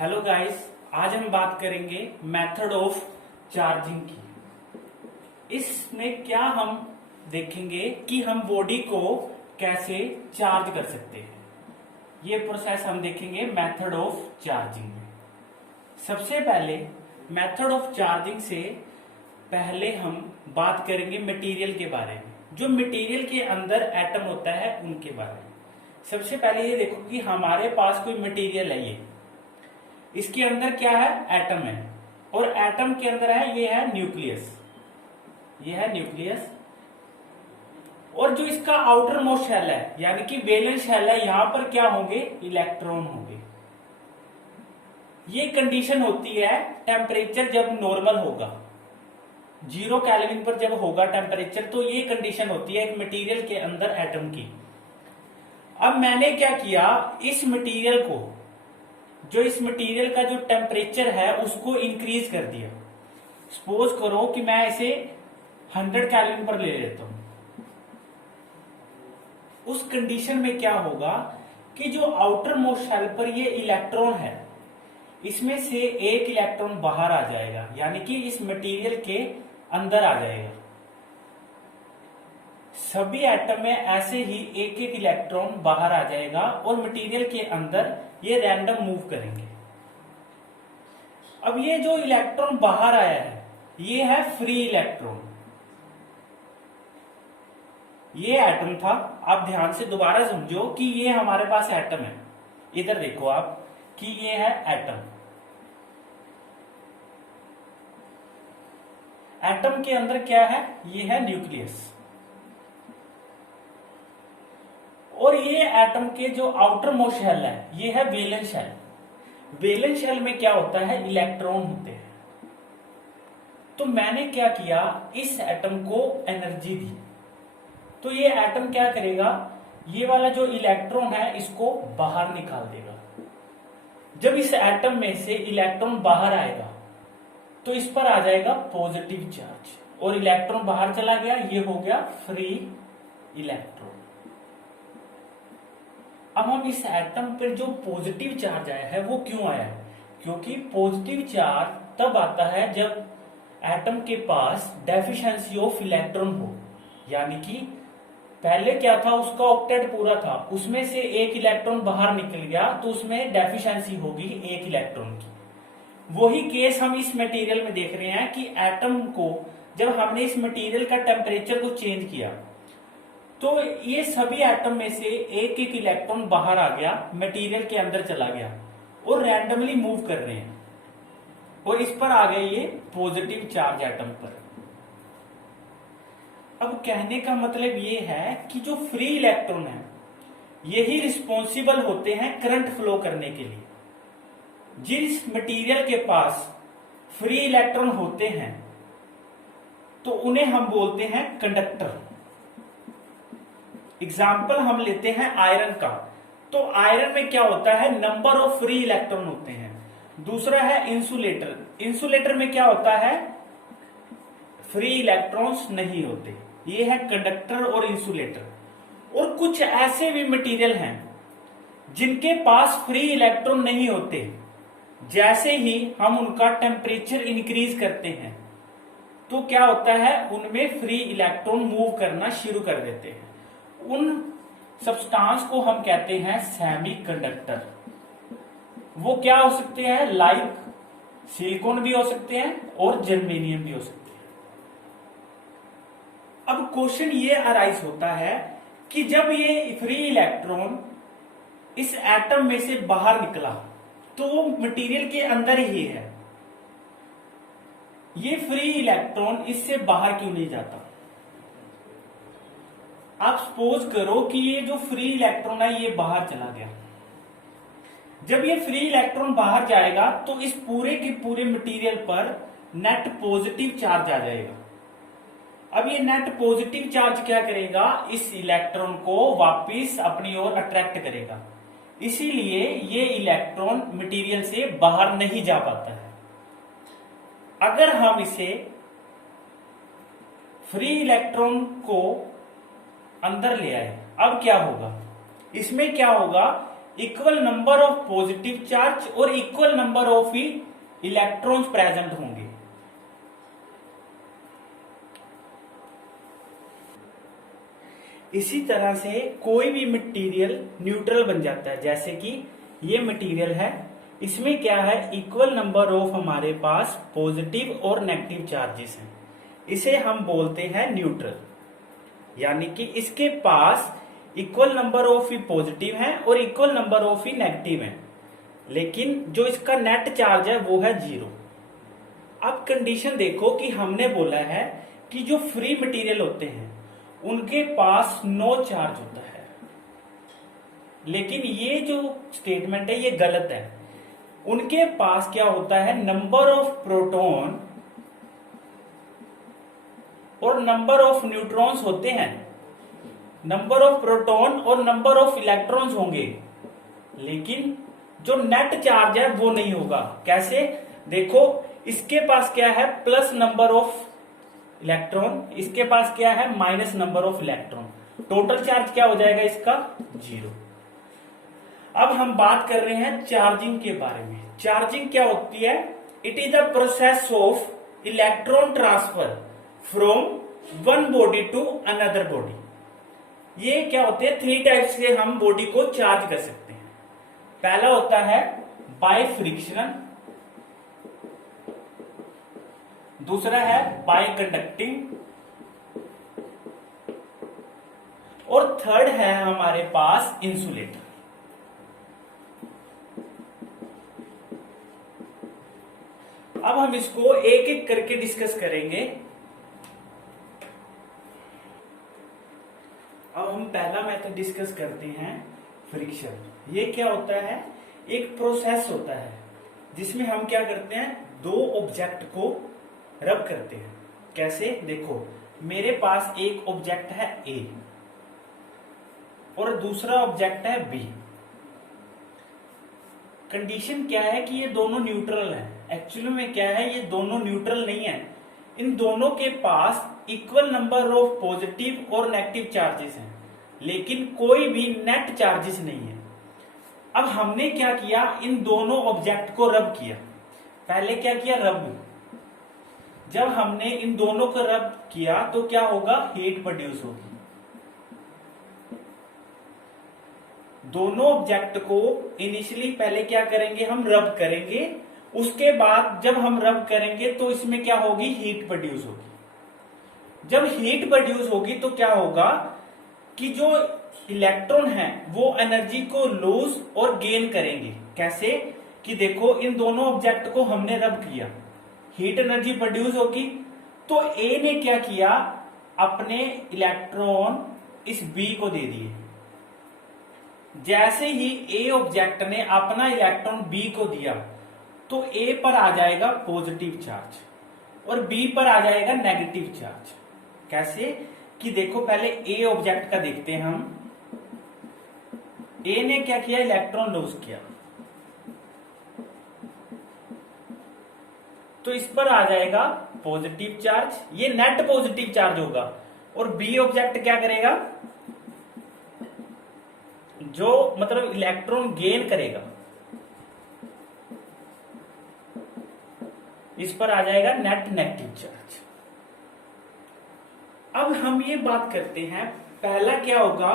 Hello guys, आज हम बात करेंगे मेथड ऑफ चार्जिंग की। इसमें क्या हम देखेंगे कि हम बॉडी को कैसे चार्ज कर सकते हैं। ये प्रोसेस हम देखेंगे मेथड ऑफ चार्जिंग में। सबसे पहले मेथड ऑफ चार्जिंग से पहले हम बात करेंगे मटेरियल के बारे में। जो मटेरियल के अंदर एटम होता है उनके बारे में। सबसे पहले ये देखो कि हमारे पास कोई मटेरियल है, ये इसके अंदर क्या है, एटम है, और एटम के अंदर है ये है न्यूक्लियस, ये है न्यूक्लियस। और जो इसका आउटर मोस्ट शेल है यानी कि वैलेंस शेल है, यहां पर क्या होंगे, इलेक्ट्रॉन होंगे। ये कंडीशन होती है टेम्परेचर जब नॉर्मल होगा, 0 केल्विन पर जब होगा टेम्परेचर, तो ये कंडीशन होती है एक मटेरियल के अंदर एटम की। अब मैंने क्या किया, इस मटेरियल को, जो इस मटेरियल का जो टेम्परेचर है उसको इंक्रीज कर दिया। सपोज करो कि मैं इसे 100 केल्विन पर ले लेता हूं। उस कंडीशन में क्या होगा कि जो आउटर मोस्ट शेल पर ये इलेक्ट्रॉन है, इसमें से एक इलेक्ट्रॉन बाहर आ जाएगा, यानी कि इस मटेरियल के अंदर आ जाएगा। सभी एटम में ऐसे ही एक एक इलेक्ट्रॉन बाहर आ जाएगा और मटेरियल के अंदर ये रैंडम मूव करेंगे। अब ये जो इलेक्ट्रॉन बाहर आया है, ये है फ्री इलेक्ट्रॉन। ये एटम था। आप ध्यान से दोबारा समझो कि ये हमारे पास एटम है। इधर देखो आप कि ये है एटम। एटम के अंदर क्या है, ये है न्यूक्लियस। और ये एटम के जो आउटर मोस्ट शेल है, ये है वैलेंस शेल। वैलेंस शेल में क्या होता है, इलेक्ट्रॉन होते हैं। तो मैंने क्या किया, इस एटम को एनर्जी दी। तो ये एटम क्या करेगा, ये वाला जो इलेक्ट्रॉन है इसको बाहर निकाल देगा। जब इस एटम में से इलेक्ट्रॉन बाहर आएगा तो इस पर आ जाएगा पॉजिटिव चार्ज, और इलेक्ट्रॉन बाहर चला गया, ये हो गया फ्री इलेक्ट्रॉन। अब हम इस एटम पर जो पॉजिटिव चार्ज आया है वो क्यों आया है, क्योंकि पॉजिटिव चार्ज तब आता है जब एटम के पास डेफिशिएंसी ऑफ इलेक्ट्रॉन हो। यानी कि पहले क्या था, उसका ऑक्टेट पूरा था, उसमें से एक इलेक्ट्रॉन बाहर निकल गया, तो उसमें डेफिशिएंसी होगी एक इलेक्ट्रॉन की। वही केस हम इस मटेरियल में देख रहे हैं कि एटम को जब हमने इस मटेरियल का टेम्परेचर को चेंज किया तो ये सभी एटम में से एक एक इलेक्ट्रॉन बाहर आ गया, मटेरियल के अंदर चला गया, और रैंडमली मूव कर रहे हैं, और इस पर आ गए ये पॉजिटिव चार्ज एटम पर। अब कहने का मतलब ये है कि जो फ्री इलेक्ट्रॉन है यही रिस्पॉन्सिबल होते हैं करंट फ्लो करने के लिए। जिस मटेरियल के पास फ्री इलेक्ट्रॉन होते हैं तो उन्हें हम बोलते हैं कंडक्टर। एग्जाम्पल हम लेते हैं आयरन का। तो आयरन में क्या होता है, नंबर ऑफ फ्री इलेक्ट्रॉन होते हैं। दूसरा है इंसुलेटर। इंसुलेटर में क्या होता है, फ्री इलेक्ट्रॉन्स नहीं होते। ये है कंडक्टर और इंसुलेटर। और कुछ ऐसे भी मटेरियल हैं जिनके पास फ्री इलेक्ट्रॉन नहीं होते। जैसे ही हम उनका टेम्परेचर इंक्रीज करते हैं तो क्या होता है, उनमें फ्री इलेक्ट्रॉन मूव करना शुरू कर देते हैं। उन सब्सटेंस को हम कहते हैं सेमीकंडक्टर। वो क्या हो सकते हैं, लाइक सिलिकॉन भी हो सकते हैं और जर्मेनियम भी हो सकते हैं। अब क्वेश्चन ये अराइज होता है कि जब ये फ्री इलेक्ट्रॉन इस एटम में से बाहर निकला तो वो मटेरियल के अंदर ही है, ये फ्री इलेक्ट्रॉन इससे बाहर क्यों नहीं जाता। आप सपोज करो कि ये जो फ्री इलेक्ट्रॉन है ये बाहर चला गया। जब ये फ्री इलेक्ट्रॉन बाहर जाएगा तो इस पूरे के पूरे मटेरियल पर नेट पॉजिटिव चार्ज आ जाएगा। अब ये नेट पॉजिटिव चार्ज क्या करेगा, इस इलेक्ट्रॉन को वापस अपनी ओर अट्रैक्ट करेगा। इसीलिए ये इलेक्ट्रॉन मटेरियल से बाहर नहीं जा पाता है। अगर हम इसे फ्री इलेक्ट्रॉन को अंदर ले आए, अब क्या होगा, इसमें क्या होगा, equal number of positive charge और इक्वल नंबर ऑफ ही इलेक्ट्रॉन्स प्रेजेंट होंगे। इसी तरह से कोई भी मटेरियल न्यूट्रल बन जाता है, जैसे कि ये मटेरियल है, इसमें क्या है, इक्वल नंबर ऑफ हमारे पास पॉजिटिव और नेगेटिव चार्जेस हैं, इसे हम बोलते हैं न्यूट्रल। यानी कि इसके पास इक्वल नंबर ऑफ ही पॉजिटिव है और इक्वल नंबर ऑफ ही नेगेटिव है, लेकिन जो इसका नेट चार्ज है वो है 0। अब कंडीशन देखो कि हमने बोला है कि जो फ्री मटेरियल होते हैं उनके पास नो चार्ज होता है, लेकिन ये जो स्टेटमेंट है ये गलत है। उनके पास क्या होता है, नंबर ऑफ प्रोटॉन और नंबर ऑफ न्यूट्रॉन्स होते हैं, नंबर ऑफ प्रोटॉन और नंबर ऑफ इलेक्ट्रॉन्स होंगे, लेकिन जो नेट चार्ज है वो नहीं होगा। कैसे, देखो इसके पास क्या है, प्लस नंबर ऑफ इलेक्ट्रॉन, इसके पास क्या है, minus number of electron, total charge क्या हो जाएगा इसका, 0। अब हम बात कर रहे हैं चार्जिंग के बारे में। चार्जिंग क्या होती है, it is the process of electron transfer from one body to another body. ये क्या होते हैं, 3 टाइप्स से हम बॉडी को चार्ज कर सकते हैं। पहला होता है बाय फ्रिक्शन, दूसरा है बाय कंडक्टिंग, और थर्ड है हमारे पास इंसुलेटर। अब हम इसको एक एक करके डिस्कस करेंगे। अब हम पहला मेथड डिस्कस करते हैं, फ्रिक्शन। ये क्या होता है, एक प्रोसेस होता है जिसमें हम क्या करते हैं, 2 ऑब्जेक्ट को रब करते हैं। कैसे, देखो मेरे पास एक ऑब्जेक्ट है A और दूसरा ऑब्जेक्ट है B। कंडीशन क्या है कि ये दोनों न्यूट्रल हैं। एक्चुअली में क्या है, ये दोनों न्यूट्रल नहीं है, इन दोनों के पास इक्वल नंबर ऑफ पॉजिटिव और नेगेटिव चार्जेस हैं, लेकिन कोई भी नेट चार्जेस नहीं है। अब हमने क्या किया, इन दोनों ऑब्जेक्ट को रब किया। पहले क्या किया, रब। जब हमने इन दोनों को रब किया तो क्या होगा, हीट प्रोड्यूस होगी। दोनों ऑब्जेक्ट को इनिशियली पहले क्या करेंगे, हम रब करेंगे, उसके बाद जब हम रब करेंगे तो इसमें क्या होगी, हीट प्रोड्यूस होगी। जब हीट प्रोड्यूस होगी तो क्या होगा कि जो इलेक्ट्रॉन है वो एनर्जी को लूज और गेन करेंगे। कैसे, कि देखो इन दोनों ऑब्जेक्ट को हमने रब किया, हीट एनर्जी प्रोड्यूस होगी, तो ए ने क्या किया, अपने इलेक्ट्रॉन इस बी को दे दिए। जैसे ही ए ऑब्जेक्ट ने अपना इलेक्ट्रॉन बी को दिया तो ए पर आ जाएगा पॉजिटिव चार्ज और बी पर आ जाएगा नेगेटिव चार्ज। कैसे, कि देखो पहले ए ऑब्जेक्ट का देखते हैं हम। ए ने क्या किया, इलेक्ट्रॉन लूज किया, तो इस पर आ जाएगा पॉजिटिव चार्ज, ये नेट पॉजिटिव चार्ज होगा। और बी ऑब्जेक्ट क्या करेगा, जो मतलब इलेक्ट्रॉन गेन करेगा, इस पर आ जाएगा नेट नेगेटिव चार्ज। अब हम ये बात करते हैं, पहला क्या होगा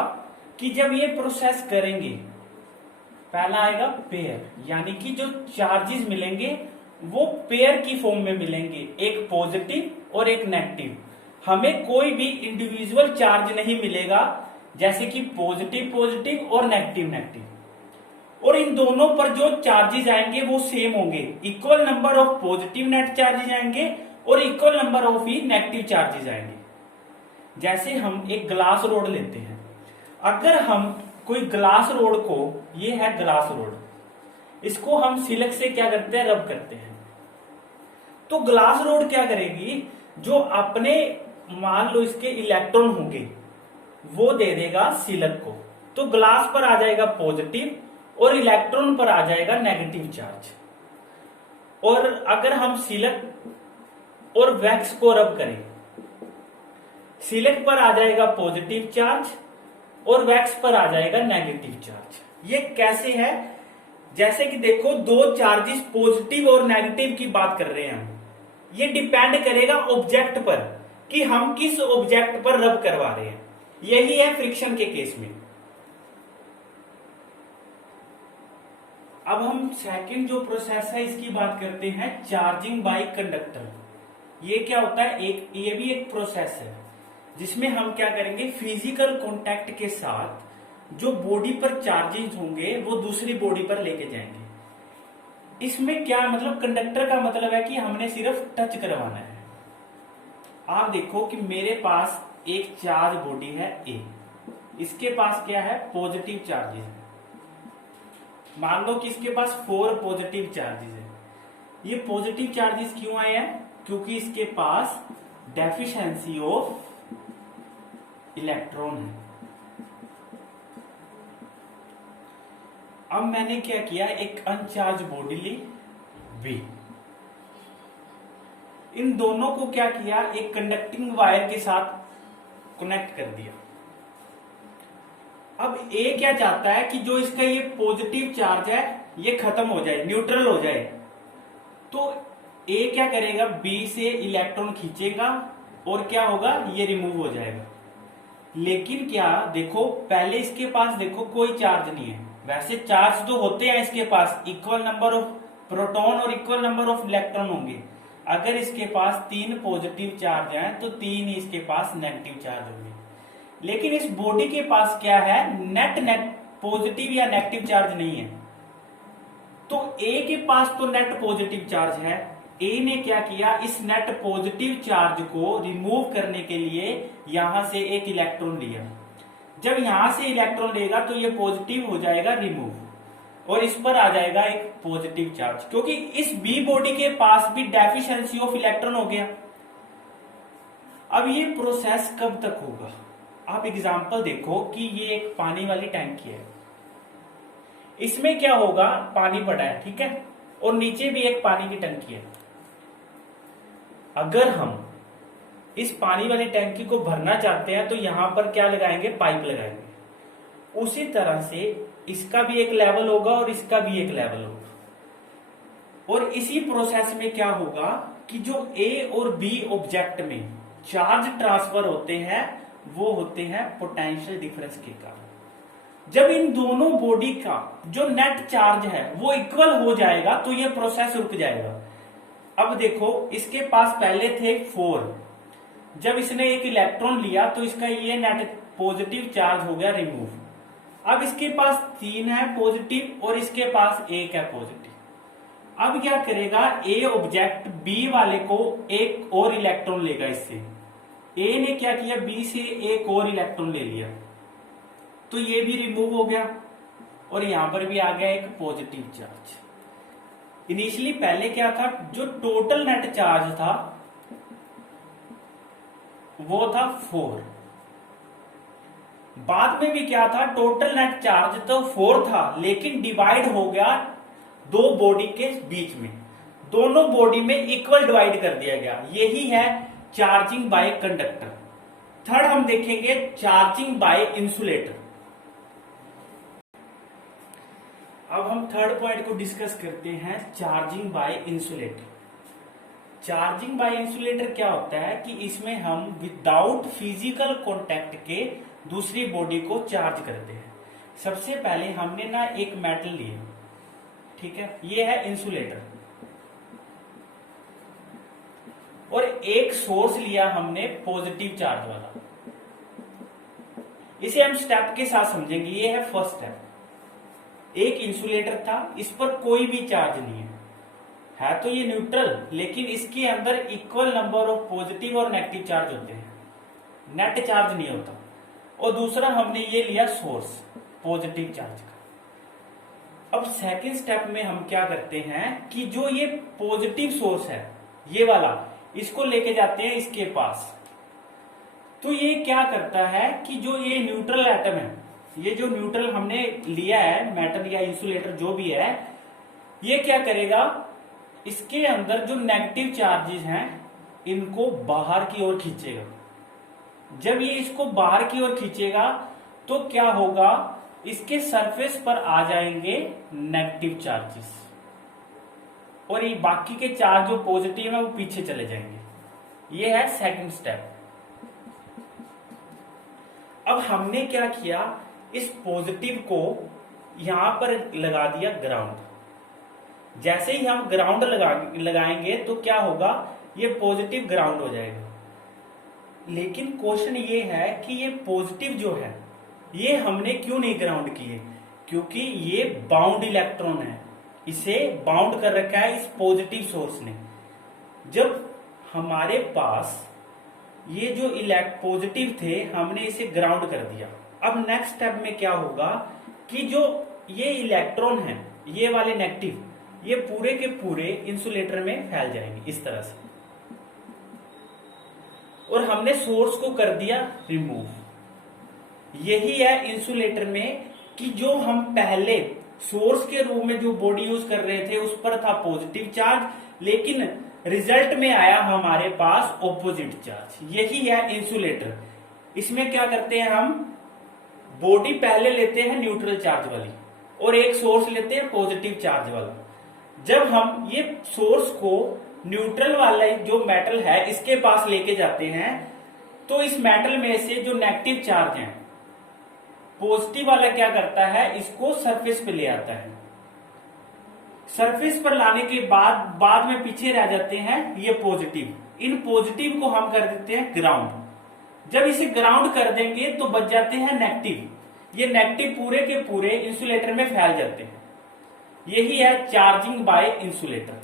कि जब ये प्रोसेस करेंगे, पहला आएगा पेयर, यानी कि जो चार्जेस मिलेंगे वो पेयर की फॉर्म में मिलेंगे, एक पॉजिटिव और एक नेगेटिव। हमें कोई भी इंडिविजुअल चार्ज नहीं मिलेगा, जैसे कि पॉजिटिव पॉजिटिव और नेगेटिव नेगेटिव। और इन दोनों पर जो चार्जेस आएंगे वो सेम होंगे, equal number of positive net charges आएंगे और इक्वल नंबर ऑफ ही नेगेटिव चार्जेस आएंगे। जैसे हम एक ग्लास रोड लेते हैं, अगर हम कोई ग्लास रोड को, ये है ग्लास रोड, इसको हम सिलक से क्या करते हैं, रब करते हैं, तो ग्लास रोड क्या करेगी, जो अपने मान लो इसके इलेक्ट्रॉन होंगे वो दे देगा सिलक को, तो ग्लास पर आ जाएगा पॉजिटिव और इलेक्ट्रॉन पर आ जाएगा नेगेटिव चार्ज। और अगर हम सिलक और वैक्स को रब करें, सिलक पर आ जाएगा पॉजिटिव चार्ज और वैक्स पर आ जाएगा नेगेटिव चार्ज। ये कैसे है? जैसे कि देखो, दो चार्जेस पॉजिटिव और नेगेटिव की बात कर रहे हैं हम। ये डिपेंड करेगा ऑब्जेक्ट पर कि हम किस ऑब्जेक्ट पर रब करवा रहे हैं। यही है फ्रिक्शन के केस में। अब हम सेकंड जो प्रोसेस है इसकी बात करते हैं, चार्जिंग बाय कंडक्टर। ये क्या होता है? ये भी एक प्रोसेस है जिसमें हम क्या करेंगे, फिजिकल कांटेक्ट के साथ जो बॉडी पर चार्जेस होंगे वो दूसरी बॉडी पर लेके जाएंगे। इसमें क्या मतलब, कंडक्टर का मतलब है कि हमने सिर्फ टच करवाना है। आप देखो कि मेरे पास एक चार्ज बॉडी है ए, इसके पास क्या है? पॉजिटिव चार्जेस है। मान लो कि इसके पास 4 पॉजिटिव चार्जेस है। ये पॉजिटिव चार्जेस क्यों आए हैं? क्योंकि इसके पास डेफिशिएंसी ऑफ इलेक्ट्रॉन है। अब मैंने क्या किया, एक अनचार्ज बॉडी ली बी, इन दोनों को क्या किया, एक कंडक्टिंग वायर के साथ कनेक्ट कर दिया। अब ए क्या चाहता है कि जो इसका ये पॉजिटिव चार्ज है ये खत्म हो जाए, न्यूट्रल हो जाए। तो ए क्या करेगा, बी से इलेक्ट्रॉन खींचेगा और क्या होगा, ये रिमूव हो जाएगा। लेकिन क्या देखो, पहले इसके पास देखो कोई चार्ज नहीं है। वैसे चार्ज तो होते हैं इसके पास, इक्वल नंबर ऑफ प्रोटॉन और इक्वल नंबर ऑफ इलेक्ट्रॉन होंगे। अगर इसके पास 3 पॉजिटिव चार्ज हैं तो 3 ही इसके पास नेगेटिव चार्ज होंगे। लेकिन इस बॉडी के पास क्या है, नेट पॉजिटिव या नेगेटिव चार्ज नहीं है। तो ए के पास तो नेट पॉजिटिव चार्ज है। ए ने क्या किया, इस नेट पॉजिटिव चार्ज को रिमूव करने के लिए यहां से एक इलेक्ट्रॉन लिया। जब यहां से इलेक्ट्रॉन लेगा तो ये पॉजिटिव हो जाएगा रिमूव, और इस पर आ जाएगा एक पॉजिटिव चार्ज, क्योंकि इस बी बॉडी के पास भी डेफिशिएंसी ऑफ इलेक्ट्रॉन हो गया। अब ये प्रोसेस कब तक होगा? आप एग्जांपल देखो कि ये एक पानी वाली टैंकी है, इसमें क्या होगा, पानी पड़ा है, ठीक है, और नीचे भी एक पानी की टंकी है। अगर हम इस पानी वाली टैंकी को भरना चाहते हैं तो यहां पर क्या लगाएंगे, पाइप लगाएंगे। उसी तरह से इसका भी एक लेवल होगा और इसका भी एक लेवल होगा। और इसी प्रोसेस में क्या होगा कि जो ए और बी ऑब्जेक्ट में चार्ज ट्रांसफर होते हैं वो होते हैं पोटेंशियल डिफरेंस के कारण। जब इन दोनों बॉडी का जो नेट चार्ज है वो इक्वल हो जाएगा तो ये प्रोसेस रुक जाएगा। अब देखो, इसके पास पहले थे 4, जब इसने एक इलेक्ट्रॉन लिया तो इसका ये नेट पॉजिटिव चार्ज हो गया रिमूव। अब इसके पास 3 है पॉजिटिव और इसके पास 1 है पॉजिटिव। अब क्या करेगा, ए ऑब्जेक्ट बी वाले को एक और इलेक्ट्रॉन लेगा इससे। ए ने क्या किया, बी से एक और इलेक्ट्रॉन ले लिया, तो ये भी रिमूव हो गया और यहां पर भी आ गया एक पॉजिटिव चार्ज। इनिशियली पहले क्या था, जो टोटल नेट चार्ज था वो था 4। बाद में भी क्या था, टोटल नेट चार्ज तो 4 था, लेकिन डिवाइड हो गया 2 बॉडी के बीच में, दोनों बॉडी में इक्वल डिवाइड कर दिया गया। यही है चार्जिंग बाय कंडक्टर। थर्ड हम देखेंगे चार्जिंग बाय इंसुलेटर। अब हम थर्ड पॉइंट को डिस्कस करते हैं, charging by insulator. Charging by insulator क्या होता है कि इसमें हम विदाउट फिजिकल कांटेक्ट के दूसरी बॉडी को चार्ज करते हैं। सबसे पहले हमने ना एक मेटल लिया, ठीक है, ये है इंसुलेटर, और एक सोर्स लिया हमने पॉजिटिव चार्ज वाला। इसे हम स्टेप के साथ समझेंगे। ये है फर्स्ट स्टेप। एक इंसुलेटर था, इस पर कोई भी चार्ज नहीं है तो ये न्यूट्रल, लेकिन इसके अंदर इक्वल नंबर ऑफ पॉजिटिव और नेगेटिव चार्ज होते हैं, नेट चार्ज नहीं होता। और दूसरा हमने ये लिया सोर्स पॉजिटिव चार्ज का। अब सेकंड स्टेप में हम क्या करते हैं कि जो ये पॉजिटिव सोर्स है ये वाला, इसको लेके जाते हैं इसके पास। तो ये क्या करता है कि जो ये न्यूट्रल एटम है, ये जो न्यूट्रल हमने लिया है मेटल या इंसुलेटर जो भी है, ये क्या करेगा, इसके अंदर जो नेगेटिव चार्जेस हैं इनको बाहर की ओर खींचेगा। जब ये इसको बाहर की ओर खींचेगा तो क्या होगा, इसके सरफेस पर आ जाएंगे नेगेटिव चार्जेस, और ये बाकी के चार्ज जो पॉजिटिव है वो पीछे चले जाएंगे। ये है सेकंड स्टेप। अब हमने क्या किया, इस पॉजिटिव को यहां पर लगा दिया ग्राउंड। जैसे ही हम ग्राउंड लगाएंगे तो क्या होगा, ये पॉजिटिव ग्राउंड हो जाएगा। लेकिन क्वेश्चन ये है कि ये पॉजिटिव जो है ये हमने क्यों नहीं ग्राउंड किए, क्योंकि ये बाउंड इलेक्ट्रॉन है, इसे बाउंड कर रखा है इस पॉजिटिव सोर्स ने। जब हमारे पास ये जो पॉजिटिव थे हमने इसे ग्राउंड कर दिया। अब नेक्स्ट स्टेप में क्या होगा कि जो ये इलेक्ट्रॉन है, ये वाले नेगेटिव, ये पूरे के पूरे इंसुलेटर में फैल जाएंगे इस तरह से, और हमने सोर्स को कर दिया रिमूव। यही है इंसुलेटर में कि जो हम पहले सोर्स के रूप में जो बॉडी यूज कर रहे थे उस पर था पॉजिटिव चार्ज, लेकिन रिजल्ट में आया हमारे पास ऑपोजिट चार्ज। यही है इंसुलेटर। इसमें क्या करते हैं, हम बॉडी पहले लेते हैं न्यूट्रल चार्ज वाली और एक सोर्स लेते हैं पॉजिटिव चार्ज वाला। जब हम ये सोर्स को न्यूट्रल वाला जो मेटल है इसके पास लेके जाते हैं तो इस मेटल में से जो नेगेटिव चार्ज है, पॉजिटिव वाला क्या करता है, इसको सरफेस पे ले आता है। सरफेस पर लाने के बाद में पीछे रह जाते हैं ये पॉजिटिव। इन पॉजिटिव को हम कर देते हैं ग्राउंड। जब इसे ग्राउंड कर देंगे तो बच जाते हैं नेगेटिव। ये नेगेटिव पूरे के पूरे इंसुलेटर में फैल जाते हैं। यही है चार्जिंग बाय इंसुलेटर।